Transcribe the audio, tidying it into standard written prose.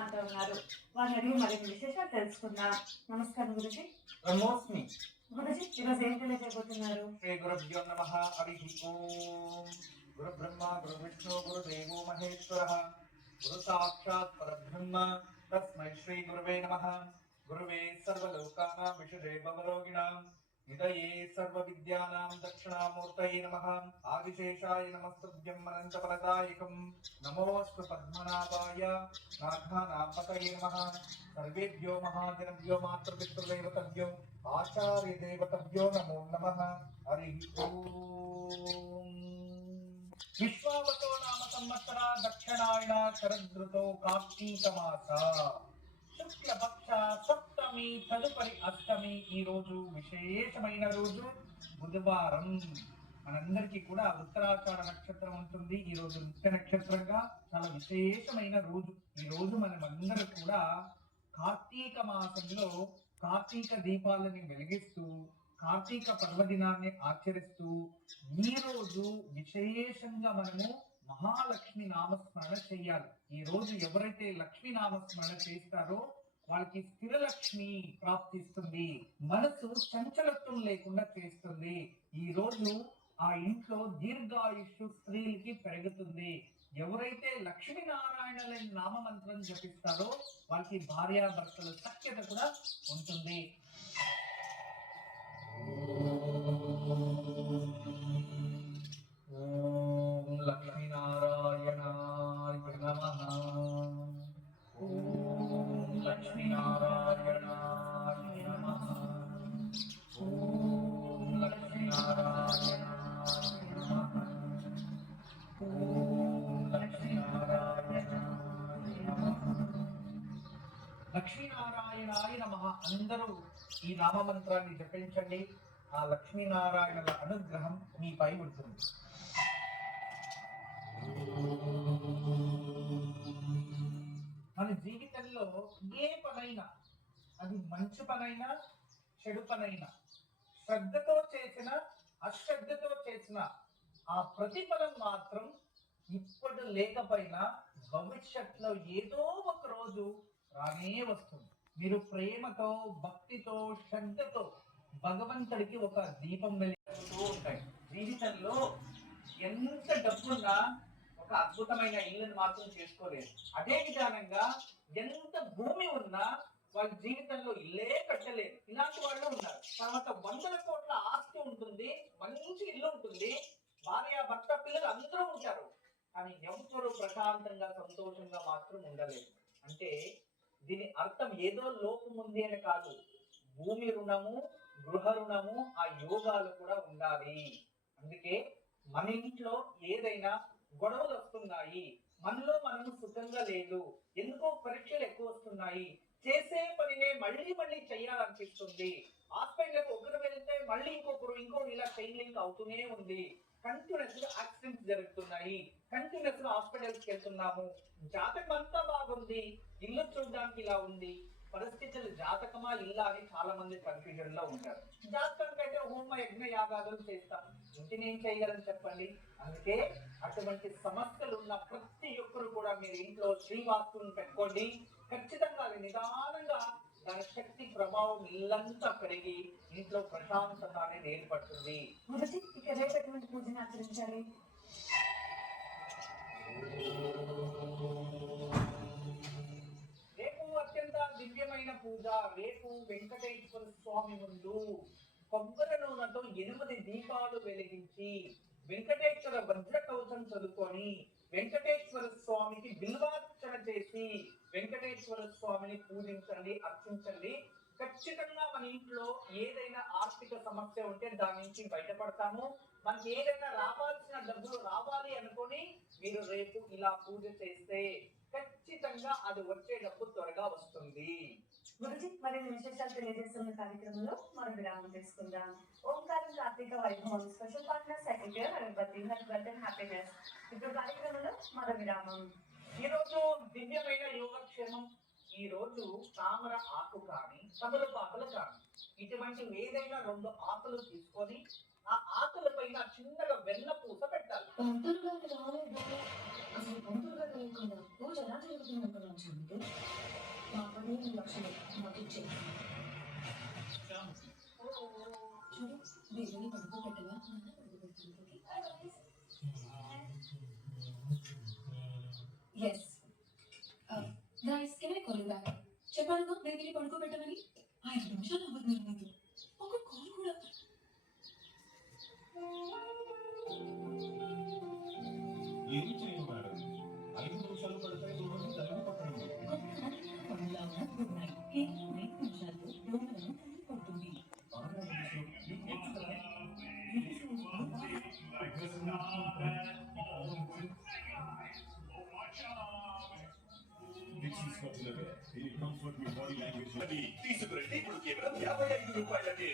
మనతో ఉన్నారు. వారిని అడిగి మరిన్ని విశేషాలు తెలుసుకుందాం. నమస్కారం గురుజీ. బ్రహ్మోస్మి. గురుజీ, ఈరోజు ఏం తెలియజేయబోతున్నారు? శ్రీ గురుభ్యో నమః. హరి ఓం. గురు బ్రహ్మ గురు విష్ణు గురు దేవో మహేశ్వరః గురు సాక్షాత్ పరబ్రహ్మ తస్మై శ్రీ గురవే నమః. గురువే సర్వలోకానాం విషజే భవరోగిణాం నిదయే సర్వ విద్యానాం దక్షిణామూర్తయే నమః. ఆదిశేషాయ నమస్తుభ్యం అనంతఫలదాయకం నమోస్తు పద్మనాభాయ నాథానాం పతయే నమః. సర్వేభ్యో మహాజనభ్యో మాతృపితృదేవతభ్యో ఆచార్య దేవతభ్యో నమో నమః. హరి ఓం. విశ్వావతో నామ సంవత్సర దక్షిణాయన శరదృతో కార్తీక మాస శుక్లపక్ష సప్తమి తదుపరి అష్టమి. ఈ రోజు విశేషమైన రోజు బుధవారం. మనందరికీ కూడా ఉత్తరాషాఢ నక్షత్రం ఉంటుంది. ఈ రోజు నిత్య నక్షత్రంగా చాలా విశేషమైన రోజు. ఈ రోజు మనమందరూ కూడా కార్తీక మాసంలో కార్తీక దీపాలని వెలిగిస్తూ కార్తీక పర్వదినాన్ని ఆచరిస్తూ ఈ రోజు విశేషంగా మనము మహాలక్ష్మి నామస్మరణ చెయ్యాలి. ఈ రోజు ఎవరైతే లక్ష్మీ నామస్మరణ చేస్తారో వాళ్ళకి స్థిర లక్ష్మి ప్రాప్తిస్తుంది, మనసు చంచలత్వం లేకుండా చేస్తుంది. ఈ రోజు ఆ ఇంట్లో దీర్ఘాయుష్షు స్త్రీలకి పెరుగుతుంది. ఎవరైతే లక్ష్మీనారాయణ నామమంత్రం జపిస్తారో వాళ్ళకి భార్యాభర్తల సఖ్యత కూడా ఉంటుంది. ఓం లక్ష్మీనారాయణాయ నమః. ఓం లక్ష్మీనారాయణాయ నమః. ఓం లక్ష్మీనారాయణాయ నమః. ఓం లక్ష్మీనారాయణాయ నమః. లక్ష్మీనారాయణాయ నమః. అందరూ ఈ నామమంత్రాన్ని జపించండి. ఆ లక్ష్మీనారాయణుల అనుగ్రహం మీపై ఉంటుంది. మన జీవితంలో ఏ పనైనా, అది మంచి పనైనా చెడు పనైనా, శ్రద్ధతో చేసిన అశ్రద్ధతో చేసిన ఆ ప్రతిఫలం మాత్రం ఇప్పుడు లేకపోయినా భవిష్యత్తులో ఏదో ఒక రోజు రానే వస్తుంది. మీరు ప్రేమతో భక్తితో శ్రద్ధతో భగవంతుడికి ఒక దీపం వెలుగుతూ ఉంటాయి. జీవితంలో ఎంత డబ్బున్నా ఒక అద్భుతమైన ఇల్లుని మాత్రం చేసుకోలేదు. అదే విధానంగా ఎంత భూమి ఉన్నా వాళ్ళ జీవితంలో ఇల్లే కట్టలేదు. ఇలాంటి వాళ్ళు ఉన్నారు. తర్వాత 100 కోట్ల ఆస్తి ఉంటుంది, మంచి ఇల్లు ఉంటుంది, భార్య భర్త పిల్లలు అందరూ ఉంటారు, కానీ ఎవరు ప్రశాంతంగా సంతోషంగా మాత్రం ఉండలేదు. అంటే దీని అర్థం ఏదో లోపం ఉంది అని కాదు. భూమి రుణము, గృహ రుణము, ఆ యోగాలు కూడా ఉండాలి. అందుకే మన ఇంట్లో ఏదైనా గొడవలు వస్తున్నాయి, మనలో మనము సుఖంగా లేదు, ఎందుకో పరీక్షలు ఎక్కువ వస్తున్నాయి, చేసే పనినే మళ్ళీ మళ్ళీ చెయ్యాలనిపిస్తుంది, హాస్పిటల్కి ఒకరు వెళ్తే మళ్ళీ ఇంకొకరు ఇలా చైన్ లింక్ అవుతూనే ఉంది, కంటిన్యూస్ గా యాక్సిడెంట్స్ జరుగుతున్నాయి, కంటిన్యూస్ గా హాస్పిటల్కి వెళ్తున్నాము, జాతకం అంతా బాగుంది, ఇల్లు చూడడానికి ఇలా ఉంది, పరిస్థితులు జాతకమా ఇల్లా అని చాలా మంది కన్ఫ్యూజన్ లో ఉంటారు. జాతకం కంటే హోమ యజ్ఞ యాగాలు చేస్తాం, ఇంటిని ఏం చేయగలని చెప్పండి. అందుకే అటువంటి సమస్యలు ఉన్న ప్రతి ఒక్కరు కూడా మీరు ఇంట్లో శ్రీవాస్తుని పెట్టుకోండి. ఖచ్చితంగా అది నిదానంగా దాని శక్తి ప్రభావం ఇల్లంతా పెరిగి ఇంట్లో ప్రశాంతత అనేది ఏర్పడుతుంది. ఎటువంటి పూజను ఆచరించాలి? అత్యంత దివ్యమైన పూజ. రేపు వెంకటేశ్వర స్వామి ముందు కొబ్బరి నూనెతో 8 దీపాలు వెలిగించి వెంకటేశ్వర వజ్ర కవచం చదువుకొని వెంకటేశ్వర స్వామికి బిల్వార్చన చేసి వెంకటేశ్వర స్వామిని పూజించండి, అర్చించండి. ఖచ్చితంగా మన ఇంట్లో ఏదైనా ఆర్థిక సమస్య ఉంటే దాని నుంచి బయటపడతాము. మనకి ఏదైనా రావాల్సిన డబ్బులు రావాలి అనుకొని మీరు రేపు ఇలా పూజ చేస్తే ఖచ్చితంగా అది వచ్చే డబ్బు త్వరగా వస్తుంది. గురుజీ, మరిన్ని విశేషాలు తెలియజేస్తున్న కార్యక్రమంలో మనం విరామం తీసుకుందాం. ఓంకారం కార్తీక వైభవం స్పెషల్ పార్ట్నర్ సెక్రటరీ అగరబత్తి హ్యాపీనెస్. ఇప్పుడు కార్యక్రమంలో మరో విరామం. ఈరోజు దివ్యమైన యోగక్షేమం. ఈ రోజు తామర ఆకు కానీ తమలపాకులు కానీ ఇటువంటి ఏదైనా 2 ఆకులు తీసుకొని ఆ ఆకుల పైన చిన్నగా వెన్న పూస పెట్టాలి. పంతులు గారు రాలేదు. అసలు పంతులు గారు లేకుండా పూజ ఎలా జరుగుతుంది అనుకున్నాను చూడండి. మా 15 లక్షలు మాకు ఇచ్చే చూడు దేవుని పడుకోబెట్టగా నాన్న పడుకోబెడుతుంది. Yes guys can I call you back? చెప్పానుగా బేబీని పడుకోబెట్టమని. 5 నిమిషాలు అవ్వదు నీకు. ఒక కాల్ కూడా. ఏం చేయను మేడం, 5 నిమిషాలు పడతాయి దూరం తల్లి పట్టండి. కొంతమంది పనులా ఉన్నాయి. కేవలం 5 నిమిషాల్లో దోమలను తల్లి పడుతుంది. This is comfort with body language. తీసుకురండి ఇప్పుడు కేవలం 55 రూపాయలకే.